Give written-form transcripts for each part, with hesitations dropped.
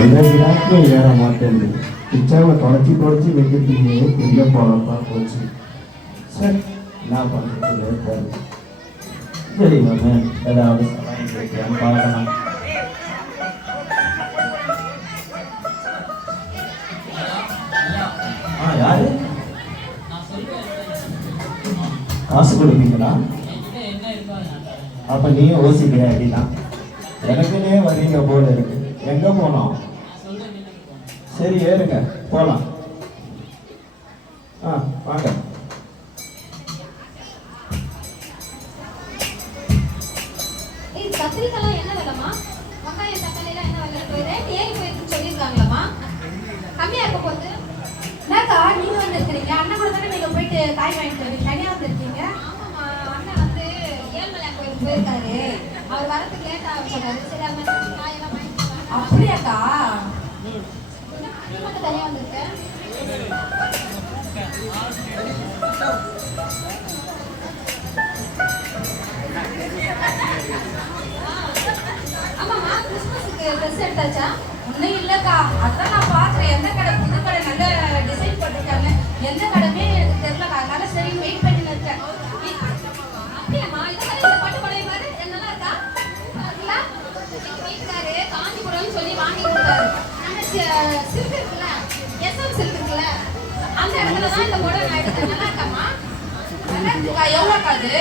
எந்த விழாக்குமே ஏற மாட்டேன். கிச்சாவை தொடச்சி வைக்கிறதுக்கு எங்கே போனப்பா போச்சு. சரி நான் பண்ணுறது சரி மாமே ஏதாவது சமாளிக்க வைக்கிறேன் பார்க்கலாம். யாரு காசு கொடுப்பீங்களா? அப்ப நீயும் யோசிக்கிற அப்படின்னா எனக்குன்னே வரீங்க போல இருக்கு. எங்க போனோம்? சரி ஏறுங்க போலாம். வாங்க. கத்திரிக்காய் என்ன விலைமா? வெங்காயம் தக்காளி எல்லாம் என்ன விலை? ரேட் ஏறி போயிருக்கு சொல்லியிருக்காங்களாமா? கம்மியா இருக்க போகுது. என்னக்கா நீங்க வந்து இருக்கிறீங்க? அண்ணன் கூட தானே நீங்க போயிட்டு காய் வாங்கிட்டு வரீங்க. தனியா வந்து இருக்கீங்க? ஆமாம்மா, அண்ணன் வந்து ஏழ்மலையான் கோயிலுக்கு போயிருக்காரு. அவர் வரதுக்கு லேட் ஆகும் சொன்னாரு. சரி அது மாதிரி காயெல்லாம் வாங்கிட்டு வரேன். அப்படியாக்கா? நீ மட்டும் தனியா வந்திருக்கேன். ஆமாம்மா, கிறிஸ்மஸுக்கு ட்ரெஸ் எடுத்தாச்சா? ஒன்றும் இல்லைக்கா, அதான் நான் பார்க்குறேன். எந்த கடை புது கடை நல்ல டிசைன் போட்டிருக்காங்க. எந்த கடைமே எனக்கு தெரியலக்கா. அதனால சரி வெயிட் பண்ணி இருக்கேன். அப்படியாம்மா? இந்த மாதிரி இந்த பட்டு பழைய மாதிரி நல்லா இருக்கா? இல்லை எங்கள் வீட்டுக்காரு காஞ்சிபுரம்னு சொல்லி வாங்கி கொடுத்தாரு. நம்ம சில்க் இருக்குல்ல, எஸ்எம் சில்க் இருக்குல்ல, அந்த இடத்துல தான் இந்த புடவை நான் எடுத்தேன். நல்லா இருக்காம்மா? நல்லா இருக்குக்கா. எவ்வளோக்கா அது?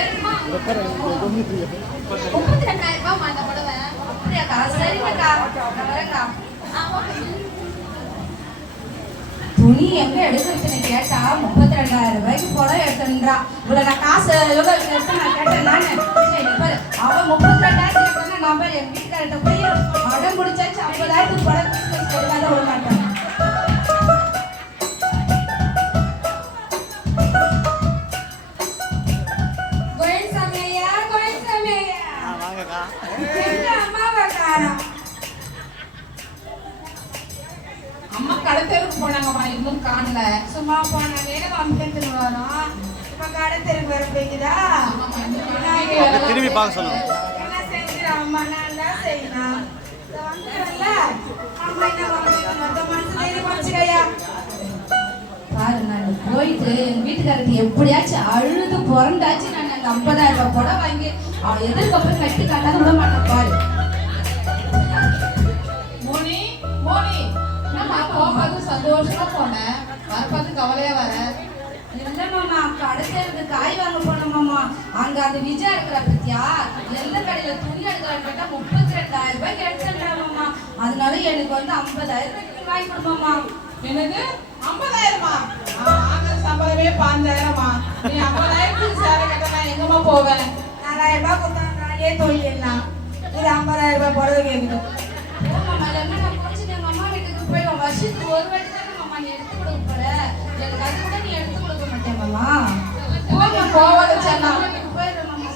32,000 ரூபாய்மா அந்த புடவை. அப்படியாக்கா? சரிங்கக்கா, வரேங்க்கா. துணி எங்க எடுக்கிறதுன்னு கேட்டா 32,000 ரூபாய்க்கு புடவை எடுத்துன்றா. இவ்வளவு நான் காசு எவ்வளவு எடுத்து நான் கேட்டேன். நானு அவ 32,000 எடுத்தா நான் போய் எங்க வீட்டுக்கார்ட்ட போய் அடம் முடிச்சாச்சு. 50,000 புடவை கிறிஸ்மஸ் கொடுக்காத விட மாட்டேன். அம்மா கடத்தெருக்கு போனாங்கம்மா, இன்னும் காணல. சும்மா போன நேரம் அம்பிட்டு வரோம். இப்ப கடத்தெருக்கு வர போய்க்குதா? திரும்பி பார்க்க சொல்லுங்க. என்ன செஞ்சிடும் அம்மா? நான் தான் செய்யணும். வந்துடும்ல அம்மா. என்ன மனசு குறைச்சிக்கையா பாரு, நான் போயிட்டு எங்க வீட்டுக்காரருக்கு எப்படியாச்சும் அழுது புறண்டாச்சு நான் அந்த 50,000 ரூபாய் புடவை வாங்கி அவன் எதிர்க்கப்புறம் கட்டி காட்டாத விட மாட்டேன். பாரு மோனி, மோனி, நான் போகும்போது சந்தோஷமா போனேன், வரப்பாத்து கவலையா வர. இல்ல மாமா, கடைக்கு காய் வாங்க போனோம் மாமா. அங்க அந்த விஜயா இருக்கிற பத்தியா எந்த கடையில துணி எடுக்கிறான்னு கேட்டா 32,000 ரூபாய்க்கு எடுத்துட்டா மாமா. அதனால எனக்கு வந்து 50,000 ரூபாய்க்கு வாங்கி கொடுமாமா. எனக்கு 50,000மா? ஆக சம்பளமே 5,000மா. நீ 50,000 சேலை கட்டா எங்கம்மா போவேன்? 4,000 ரூபாய் கொடுத்தாலே தொழிலாம். இது 50,000 ரூபாய் புடவை கேட்குது. மாமா இல்லைன்னா நான் கொஞ்சம் எங்க அம்மா வீட்டுக்கு போய் வருஷத்துக்கு ஒரு வாட்டி தானே மாமா நீ எடுத்து கொடுக்க போற. எனக்கு அது கூட நீ எடுத்து கொடுக்க மாட்டேன் மாமா. போவாத சென்னா, போயிடுறேன் மாமா.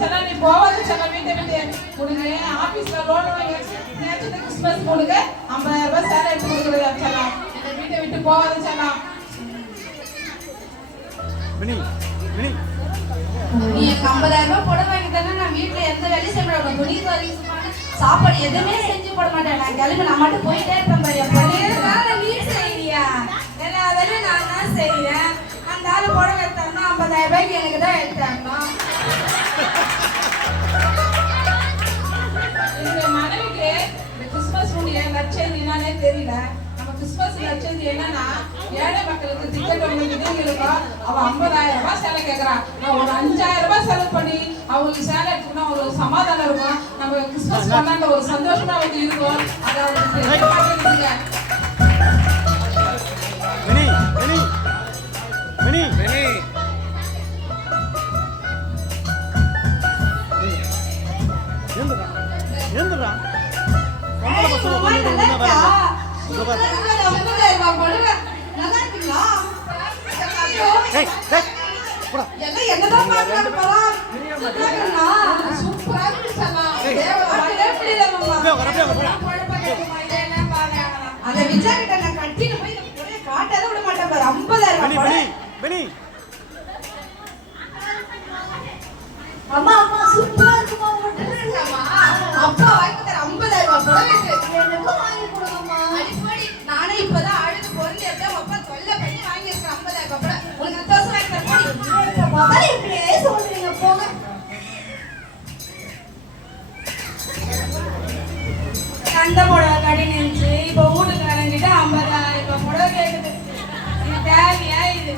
சென்னா நீ போவாத சென்னா. வீட்டை விட்டு உனக்கு ஆபீஸ்ல லோன் வாங்கி நேற்று கிறிஸ்மஸ் உனக்கு 50,000 ரூபாய் சேலை எடுத்து கொடுக்குறது சென்னா. எங்க வீட்டை விட்டு போவாத சென்னா. மினி மினி நீ எனக்கு 50,000 ரூபாய் புடவை வாங்கி தானே நான் வீட்டுல எந்த வேலையும் செய்ய மாட்டேன். துணி துவைக்க, சாப்பாடு எதுவுமே செஞ்சு போட மாட்டேன். நான் கிளம்பி நான் மட்டும் போயிட்டே இருப்பேன் பாரு. நீ செய்யறியா? எல்லா வேலையும் நான் தான் செய்யறேன். அந்த ஆளு புடவை எடுத்தாங்கன்னா 50,000 ரூபாய்க்கு எனக்கு தான் எடுத்தாங்கன்னா. எங்க மனைவிக்கு இந்த கிறிஸ்மஸ் நற்செய்தி என்னன்னே தெரியல. நம்ம கிறிஸ்மஸ் நற்செய்தி என்னன்னா, ஏழை மக்களுக்கு திட்டங்கள் விதைகளுக்கும் அவ 50,000 ரூபாய் சேலை கேட்கறான். நான் ஒரு 5,000 ரூபாய் செலவு பண்ணி அவங்களுக்கு சேலை எடுத்துக்கணும், அவங்களுக்கு சமாதானம் இருக்கும். நம்ம கிறிஸ்மஸ் பண்ணாண்ட ஒரு சந்தோஷமா வந்து இருக்கும். அதை அவங்களுக்கு தெரிய மாட்டேங்குதுங்க. மினி மினி மினி மினி ஏந்துடா ஏந்துடா. என்னதான் பாக்குறாங்க போலாம். சூப்பரா இருந்துச்சா? அந்த விஜயா கிட்ட நான் கட்டிட்டு போய் காட்டாத விட மாட்டேன் பாரு. 50,000 ரூபாய். அம்மா அம்மா சூப்பரா இருக்குமா? அப்பா வாங்கி தர 50,000 ரூபாய் புடவை எனக்கும் வாங்கி கொடுங்க. அந்த புடவை கட்டி நினைச்சு இப்போ வீட்டுக்கு கலந்துட்டு 50,000 ரூபாய் புடவை கேட்குது. இது தேவையா? இது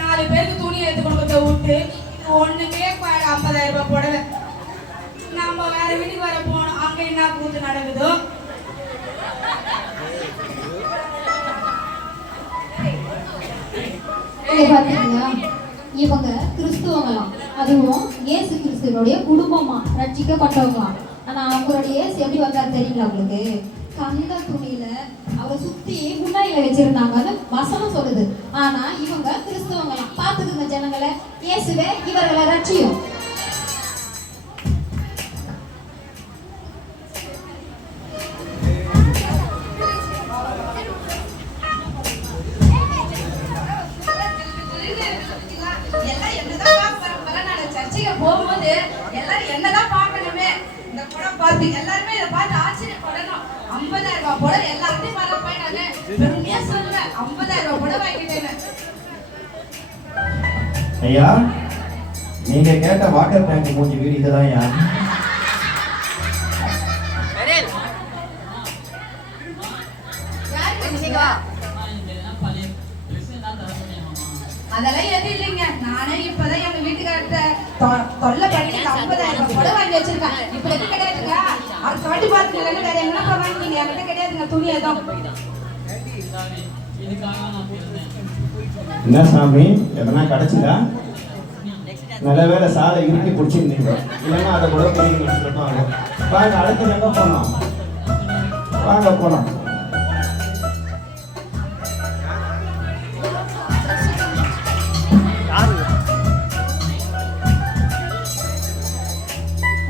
4 பேருக்கு துணி எடுத்து கொடுக்கறத விட்டு இது ஒண்ணுக்கே 50,000 ரூபாய் புடவை. நம்ம வேற வீட்டுக்கு வர போனோம், அங்க என்ன கூத்து நடக்குதோ. பாத்தீங்களா, இவங்க கிறிஸ்துவங்களாம், அதுவும் இயேசு கிறிஸ்துவனுடைய குடும்பமா ரட்சிக்கப்பட்டவங்களாம். ஆனா அவங்களுடைய இயேசு எப்படி வந்தாரு தெரியுங்களா உங்களுக்கு? கந்த துணியில அவரை சுத்தி முன்னாடியில வச்சிருந்தாங்கன்னு வசனம் சொல்லுது. ஆனா இவங்க கிறிஸ்துவங்களாம். பாத்துக்குங்க ஜனங்களை, இயேசுவே இவர்களை ரட்சியும். எல்லாம் என்னதான் பார்க்க நான் சர்ச்சைக்கு போகும்போது எல்லாரும் என்னதான் பார்க்கணுமே. இந்த படம் பார்த்து எல்லாருமே இதை பார்த்து ஆச்சரியப்படணும். 50,000 ரூபாய் படம் எல்லாத்தையும் வரப்போய் நான் பெருமையா சொல்லுவேன். 50,000 ரூபாய் படம் வாங்கிட்டேன். ஐயா, நீங்க கேட்ட வாட்டர் டேங்க் மூஞ்சி வீடு இதுதான் ஐயா. அதெல்லாம் எதுவும் இல்லைங்க. நானே இப்பதான் எங்க வீட்டுக்கார்ட்ட தொல்லை பண்ணி 50,000 ரூபாய் படம் வாங்கி வச்சிருக்கேன். இப்ப எதுவும் கிடையாதுங்க. அடுத்த வாட்டி பார்த்துங்க, வேற எங்கன்னா வாங்கினீங்க. என்கிட்ட கிடையாதுங்க துணி எதுவும். என்ன சாமி, எதனா கிடைச்சதா? நல்ல வேலை சாலை இறுக்கி பிடிச்சிருந்தீங்க, இல்லைன்னா அதை கூட புரியுங்க. வாங்க, அடுத்து எங்க போனோம்? வாங்க போனோம்.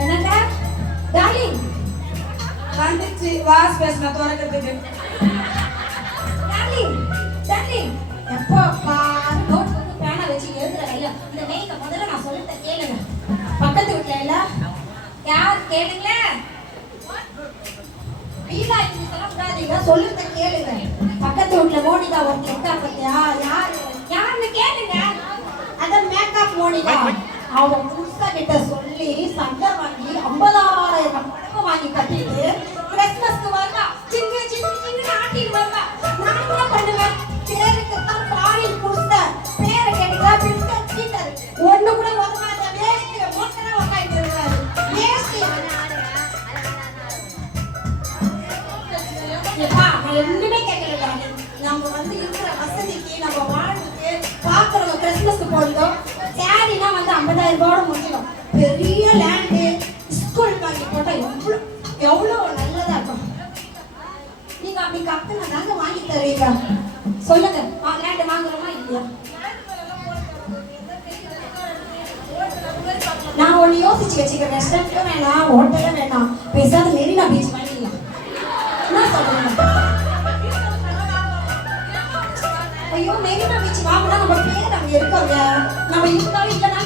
என்னங்க டார்லிங் வந்துச்சு, வாஸ் பேசின திறக்கிறதுக்கு. டார்லிங், டார்லிங், எப்போ பாரு நோட் வந்து பேனா வச்சு எழுதுற ஐயா. இந்த மெய்க்க முதல்ல நான் சொல்லிட்ட கேளுங்க. பக்கத்து வீட்டுல இல்ல யார் கேளுங்களே, வீணா இது சொல்லக்கூடாதீங்க, சொல்லுறத கேளுங்க. பக்கத்து வீட்டுல மோனிகா ஒருத்தர் இருக்கா பத்தியா? யாருன்னு கேளுங்க. அதான் மேக்கப் மோனிகா. அவங்க புதுசா கிட்ட சொல்லி சண்டை வாங்கி 50,000 படவை வாங்கி கட்டிட்டு கிறிஸ்மஸ்க்கு வரலாம். சின்ன சின்ன சின்ன ஆட்டிட்டு வரலாம். நான் என்ன பண்ணுவேன்? பேருக்கு தான் பாலில் குடிச்ச பேரை கேட்டுக்கா பிஸ்கட் சீட்டர் ஒண்ணு கூட உதவாத வேஸ்ட் மொத்தமா உட்காந்து இருக்காரு. வேஸ்ட் நான் எதுவுமே கேட்கல. நம்ம வந்து இருக்கிற வசதிக்கு நம்ம வாழ்வுக்கு பாக்குறவங்க கிறிஸ்மஸ்க்கு போடுறோம். சாரினா வந்து 50,000 ரூபாயோட முடிச்சிடும். பெரிய லேண்டு ஸ்கூல் வாங்கி போட்டா எவ்வளவு நல்லதா இருக்கும். நீங்க அப்படி கத்துனா நாங்க வாங்கி தருவீங்க. சொல்லுங்க, லேண்டு வாங்குறோமா இல்லையா? நான் ஒண்ணு யோசிச்சு வச்சுக்கிறேன். ரெஸ்டாரண்ட்டும் வேணாம், ஹோட்டலும் வேணாம், பேசாத மெரினா பீச் வாங்கிடலாம். என்ன சொல்றீங்க? ஐயோ, மெரினா பீச் வாங்கினா நம்ம பேர் அங்க இருக்கோங்க. நம்ம இருந்தாலும் இல்லைன்னா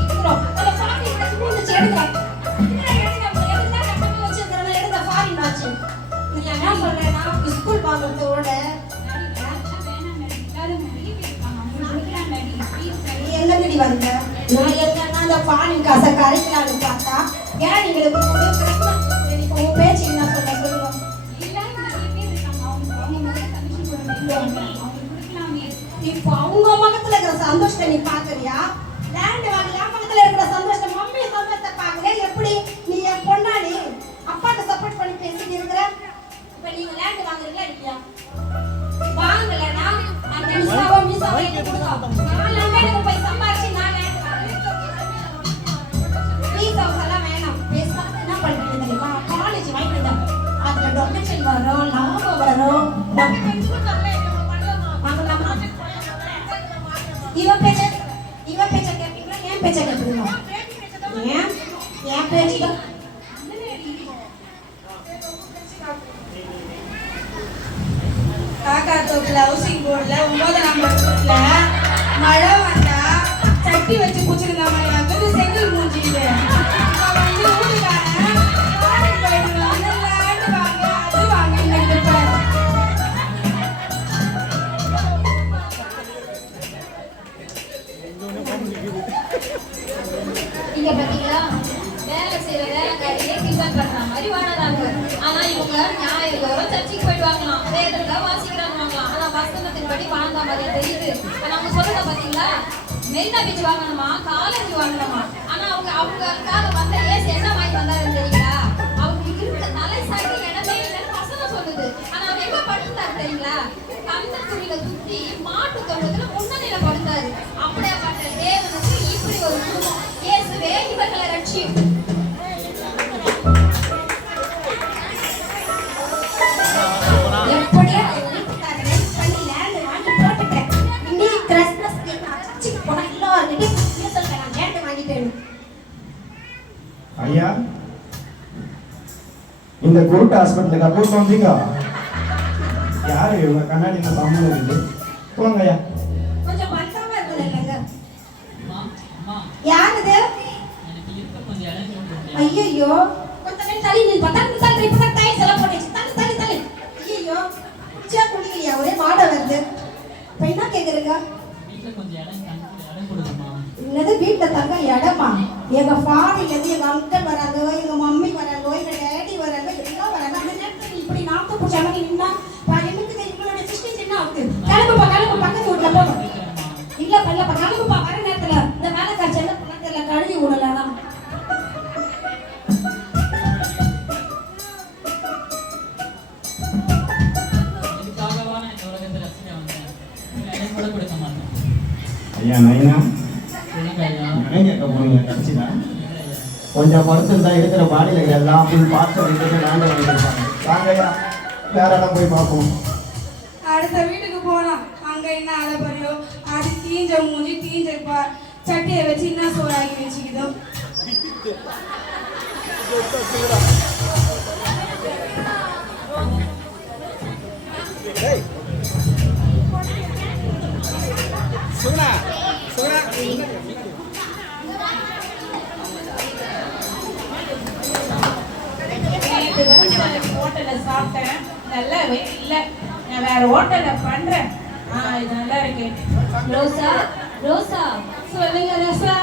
இருக்கிறோம். அதை ஃபாரின் வாட்ச் முடிஞ்சு எடுக்கிறேன். எடுத்த ஃபாரின் வாட்ச் நீங்க என்ன சொல்றேன்னா ஸ்கூல் வாங்குறதோட எங்கடி வந்த நான் என்னன்னா அந்த ஃபாரின் காசை கரைக்கலான்னு பார்த்தா ஏன் நீங்களுக்கு உங்க பேச்சு என்ன சொல்ல சொல்லுவோம். இப்போ அவங்க முகத்துல இருக்கிற சந்தோஷத்தை நீ பாக்குறியா? லேண்ட் வாங்கி என் முகத்துல இருக்கிற சந்தோஷத்தை மம்மி சந்தோஷத்தை பாக்குறியா? எப்படி நீ என் பொண்ணாடி அப்பாட்ட சப்போர்ட் பண்ணி பேசிட்டு இருக்கிற? இப்ப நீங்க லேண்ட் வாங்குறீங்களா இல்லையா? வாங்கலனா அந்த மிஸ்ஸாவை கொடுங்க. நான் லேண்ட் போய் சம்பாரிச்சு நான் லேண்ட் வாங்குறேன். ஃபீஸ் எல்லாம் வேணாம். பேசா என்ன பண்றீங்க தெரியுமா? காலேஜ் வாங்கிட்டு அதுல டொனேஷன் வரும், லாபம் வரும். இவன் பேச்ச கேட்பீங்களா? என் பேச்ச கேட்பீங்களா? என் பேச்சு தான். காக்கா தோப்புல ஹவுசிங் போர்டுல 9 நம்பர் வீட்டுல மழை வந்தா சட்டி வச்சு பூச்சிருந்த மாதிரி வந்து செங்கல் மூஞ்சிட்டு ஊருக்காரன் போயிட்டு வந்து லேண்ட் வாங்க அது வாங்க இருப்பாரு. இங்க பாத்தீங்களா, வேலை செய்யற வேலைக்காரியே கிண்டல் பண்ற மாதிரி வாழறாங்க. ஆனா இவங்க நியாயம் படி வாங்க மாதிரி தெரியுது. ஆனா அவங்க சொல்றத பாத்தீங்களா, மெரினா பீச் வாங்கணுமா, காலேஜ் வாங்கணுமா. ஆனா அவங்களுக்காக வந்த ஏசி என்ன வாங்கி வந்தாருன்னு தெரியுங்களா? அவங்க இருக்க தலை சாய்ந்த இடமே இல்லைன்னு வசனம் சொல்லுது. ஆனா அவர் எங்க படுத்தாரு தெரியுங்களா? கந்த துணியில சுத்தி மாட்டு தொழுத்துல முன்னணியில படுத்தாரு. அப்படியாப்பட்ட தேவனுக்கு இப்படி ஒரு குடும்பம். இயேசுவே இவர்களை ரட்சியும். எப்படியோ பண்ணி லேண்ட் வாங்கி போட்டுட்டேன். நீ கிறிஸ்மஸ்க்கு நான் சர்ச்சுக்கு போனா எல்லார்கிட்டயும் என்ன சொல்றேன், நான் லேண்ட் வாங்கிட்டேன். ஐயா, இந்த குருட்டு ஹாஸ்பிட்டலுக்கு அப்போ வந்தீங்க. யாரு இவங்க கண்ணாடியில் சம்மந்தம் இருக்குது? போங்க ஐயா. கொஞ்சம் பண்றாம இருக்கணும் இல்லைங்க. யாருது? ஐயோ, கொஞ்சம் தள்ளி நில். தள்ளி இப்ப டைல்ஸ் எல்லாம் போட்டுச்சு. தள்ளி தள்ளி. ஐயோ, குடிச்சா குடிக்கலையா? ஒரே வாடை வருது. இப்ப என்ன கேக்குறீங்க? என்னது வீட்டுல தங்க இடமா? எங்க ஃபாரின்ல இருந்து எங்க அங்கிள் வராங்க, எங்க மம்மி வராங்க, எங்க டேடி வராங்க, எல்லாம் வராங்க. அந்த நேரத்துல இப்படி நாத்த பூச்சி அமர்ந்து நின்னா எனக்கு எங்களுடைய சிஸ்டர் என்ன ஆகுது? கிளம்புப்பா பக்கத்து வீட்டுல போங்க. இல்லப்பா கிளம்புப்பா. வர நேரத்துல இந்த வேலைக்கார செல்ல பணத்துல கழுவி விடலாம். ஐயா நைனா, கேட்க போறீங்க கட்சியில கொஞ்சம் படுத்துருந்தா இருக்கிற பாடியில் எல்லாம் போய் பார்த்து விட்டுட்டு நாங்கள் வந்துருப்பாங்க. வாங்க ஐயா, வேற இடம் போய் பார்ப்போம். அடுத்த வீட்டுக்கு போலாம். அங்க என்ன அலப்பறையோ, அது தீஞ்ச மூஞ்சி தீஞ்ச சட்டியை வச்சு என்ன சோறாக்கி வச்சுக்கிதோ. ஹோட்டல்ல சாப்பிட்டேன், நல்லா இல்ல. நான் வேற ஹோட்டல்ல பண்றேன். இது நல்லா இருக்கு. ரோசா, ரோசா, சொல்லுங்க ரோசா.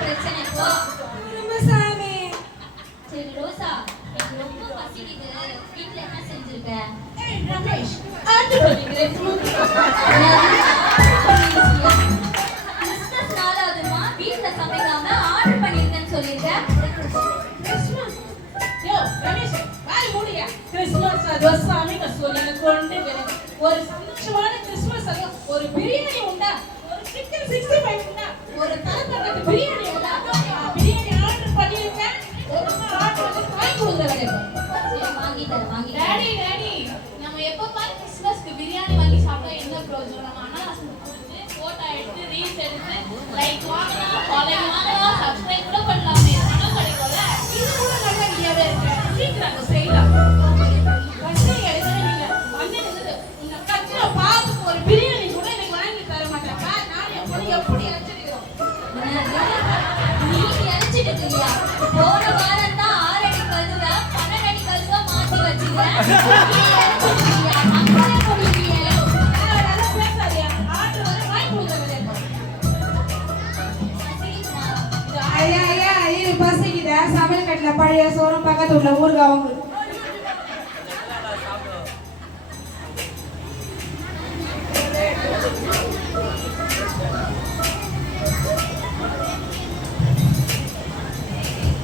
பிரச்சனை இப்போ. சாமி, சரி ரோசா, எனக்கு ரொம்ப பசிக்குது. வீட்டுல என்ன செஞ்சிருக்க? ரமேஷ், ஆட்டு பண்ணிக்கிறேன். கிறிஸ்மஸ் நாளாதுமா வீட்டுல சமைக்காம ஆர்டர் பண்ணிருக்கேன்னு சொல்லியிருக்கேன். கிறிஸ்மஸ் யோ ரமேஷ், வாய் மூடியா. கிறிஸ்மஸ் அதுவாமி சொல்லி கொண்டு ஒரு சந்தோஷமான கிறிஸ்மஸ் அதுவும் ஒரு பிரியாணி உண்டா, ஒரு சிக்கன் 65 உண்டா, ஒரு தலைப்பக்கத்து பிரியாணி உண்டா. பிரியாணி ஆர்டர் பண்ணியிருக்கேன். ஒரு ஆர்டர் வாங்கி கொடுக்குறேன். வாங்கி தரேன். டாடி நம்ம எப்ப பாரு கிறிஸ்மஸ்க்கு பிரியாணி வாங்கி சாப்பிட்டா என்ன பிரயோஜனம்? ஆனா போட்டோ எடுத்து ரீல்ஸ் எடுத்து லைக் வாங்கலாம், ஃபாலோயிங் வாங்கலாம், சப்ஸ்கிரைப் கூட பண்ணலாமே. பணம் கிடைக்கும்ல. இது கூட நல்ல ஐடியாவே இருக்கு. சீக்கிரம் செய்யலாம். பஸ்ஸே எடுக்கவே வந்து இந்த கட்சியில பார்த்து ஒரு பிரியாணி கூட எனக்கு வாங்கி தர மாட்டேன். நான் எப்படி அடிச்சிருக்கிறோம். நீங்க நினைச்சிட்டு இருக்கியா? போன வாரம் தான் 6 அடி கழுவை 12 அடி கழுவை மாத்தி வச்சுக்கிறேன். அப்படியே முடிக்கிறீங்க. நல்லா பேசாதியா. ஆர்டர் வந்து வாங்கி கொடுக்குறேன். ஐயா இது பசிக்குதா? சமையல் கட்டில பழைய சோறும் பக்கத்து உள்ள ஊருகாவும்.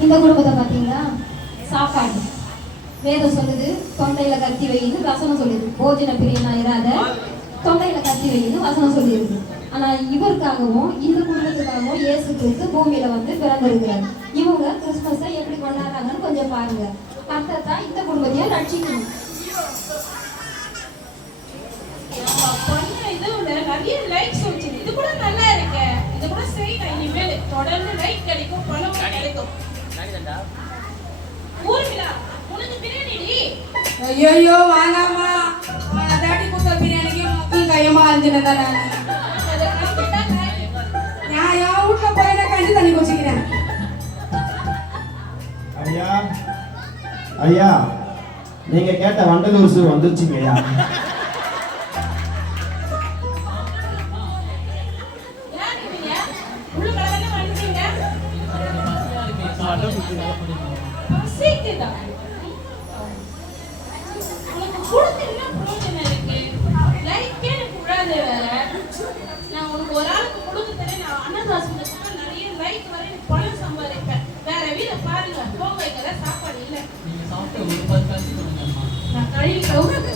இந்த குடும்பத்தை பார்த்தீங்களா? சாப்பாடு வேதம் சொல்லுது, தொண்டையில கத்தி வைன்னு வசனம் சொல்லுது. போஜன பிரியனா இராத, தொண்டையில கத்தி வைன்னு வசனம் சொல்லியிருக்கு. ஆனா இவருக்காகவும் இந்த குடும்பத்துக்காகவும் இயேசு கிறிஸ்து பூமியில வந்து பிறந்திருக்கிறார். இவங்க கிறிஸ்துமஸை எப்படி கொண்டாடுறாங்கன்னு கொஞ்சம் பாருங்க. கர்த்தர் தான் இந்த குடும்பத்தையும் ரட்சிக்கணும். இது நிறைய லைக்ஸ் வச்சு இது கூட நல்லா இருக்கு. இது கூட செய்யலாம். இனிமேல் தொடர்ந்து லைக் கிடைக்கும், பணம் கிடைக்கும். ஊருமிலா உனக்கு பிரியாணி. ஐயோ வாங்காமா, தாட்டி குத்த பிரியாணிக்கு முக்கியம் கையமா அஞ்சுனதா. நான் என் வீட்டுல போய் நான் கஞ்சி தண்ணி குடிச்சுக்கிறேன். ஐயா ஐயா, நீங்க கேட்ட வண்டலூர் சூ வந்துருச்சுங்க ஐயா. பசிக்குதா? உனக்கு கொடுத்து என்ன பிரயோஜனம் இருக்கு? லைக்கே எனக்கு விடாது வேற. நான் உனக்கு ஒரு ஆளுக்கு கொடுக்க தரேன். நான் அன்னதாசனுக்கு நிறைய லைக் வர எனக்கு பணம் சம்பாதிப்பேன். வேற வீட பாருங்க, போக வைக்கிற சாப்பாடு இல்லை. நீங்க சாப்பிட்ட ஒரு 10 காசு கொடுங்கம்மா. நான் கழுவி கவுறது.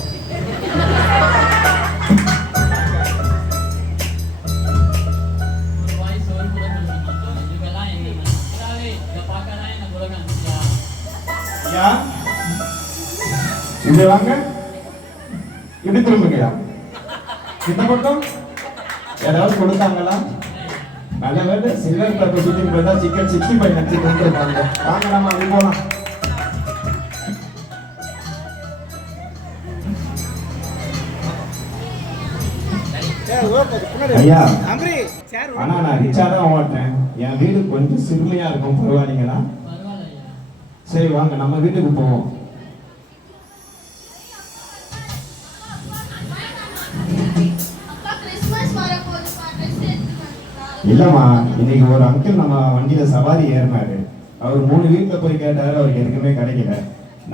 ஒரு வாய் சோறு கூட கொடுக்க மாட்டோம். இதெல்லாம் என்ன? அதாவே இதை பார்க்கதான் எனக்கு உலகம் இருந்துச்சா? ஐயா இப்படி வாங்க, இப்படி திரும்புங்கய்யா. இந்த பக்கம் யாராவது கொடுத்தாங்களா? நல்ல வேலை சில்வர் கிளப் சுத்தி போயிட்டா சிக்கன் 65 நச்சு கொடுத்துருப்பாங்க. வாங்க நம்ம அப்படி போலாம். ஐயா ஆனா நான் ரிச்சா தான் ஓட்டேன். என் வீடு கொஞ்சம் சிறுமையா இருக்கும், பரவாயில்லைங்களா? பரவாயில்லையா? சரி வாங்க நம்ம வீட்டுக்கு போவோம். அப்பா கிறிஸ்மஸ் வரப்போகுதுப்பா, ட்ரெஸ் எடுத்துட்டு வந்தீங்களா? இல்லம்மா, இன்னைக்கு ஒரு அங்கிள் நம்ம வண்டியில சவாரி ஏறினாரு. அவர் 3 வீட்டுல போய் கேட்டாரு, அவருக்கு எதுக்குமே கிடைக்கல.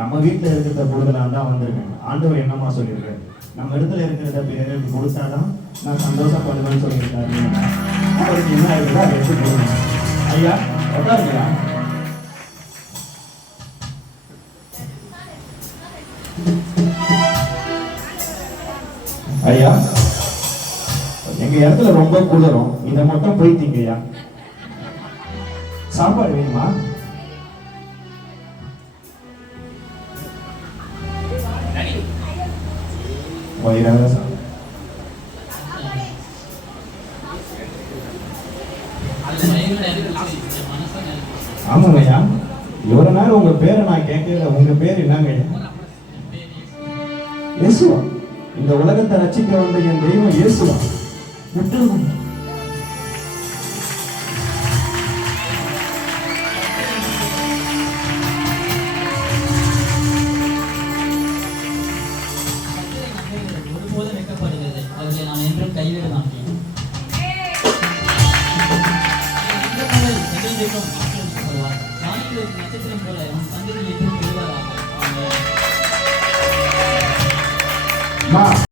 நம்ம வீட்டுல இருக்கிறத கூடுதலாக தான் வந்திருக்கேன். ஆண்டவர் என்னம்மா சொல்லியிருக்காரு, நம்ம இடத்துல இருக்கிறத பேருக்கு கொடுத்தாதான் நான் சந்தோஷப்படுவேன்னு சொல்லியிருக்காரு. அவருக்கு என்ன இருக்குதோ அதை எடுத்து போடுங்க. ஐயா உட்காருங்கய்யா. ஐயா எங்க இடத்துல ரொம்ப குளிரும், இதை மட்டும் போய்த்தீங்கய்யா. சாப்பாடு வேணுமா? வயிறாக சாப்பிடு. அது வயிறு நிறைஞ்சிச்சு, என் மனசை நிறைஞ்சிச்சு. ஆமாங்கய்யா, இவ்வளவு நேரம் உங்க பேரை நான் கேட்கல. உங்க பேர் என்னங்க? இயேசுவா? இந்த உலகத்தை ரட்சிக்க வந்த என் தெய்வம் இயேசுவா? விட்டுருங்க. ஒருபோதும் வெட்கப்படுகிறது. அவர்களை நான் என்றும் கைவிட மாட்டேன். என்றென்றைக்கும் ஆசீர்வதிக்கப்படுவார். வானத்தில் இருக்கும் நட்சத்திரம் போல உன் சந்ததி என்றும் பெறுவாராக. ஆமென்.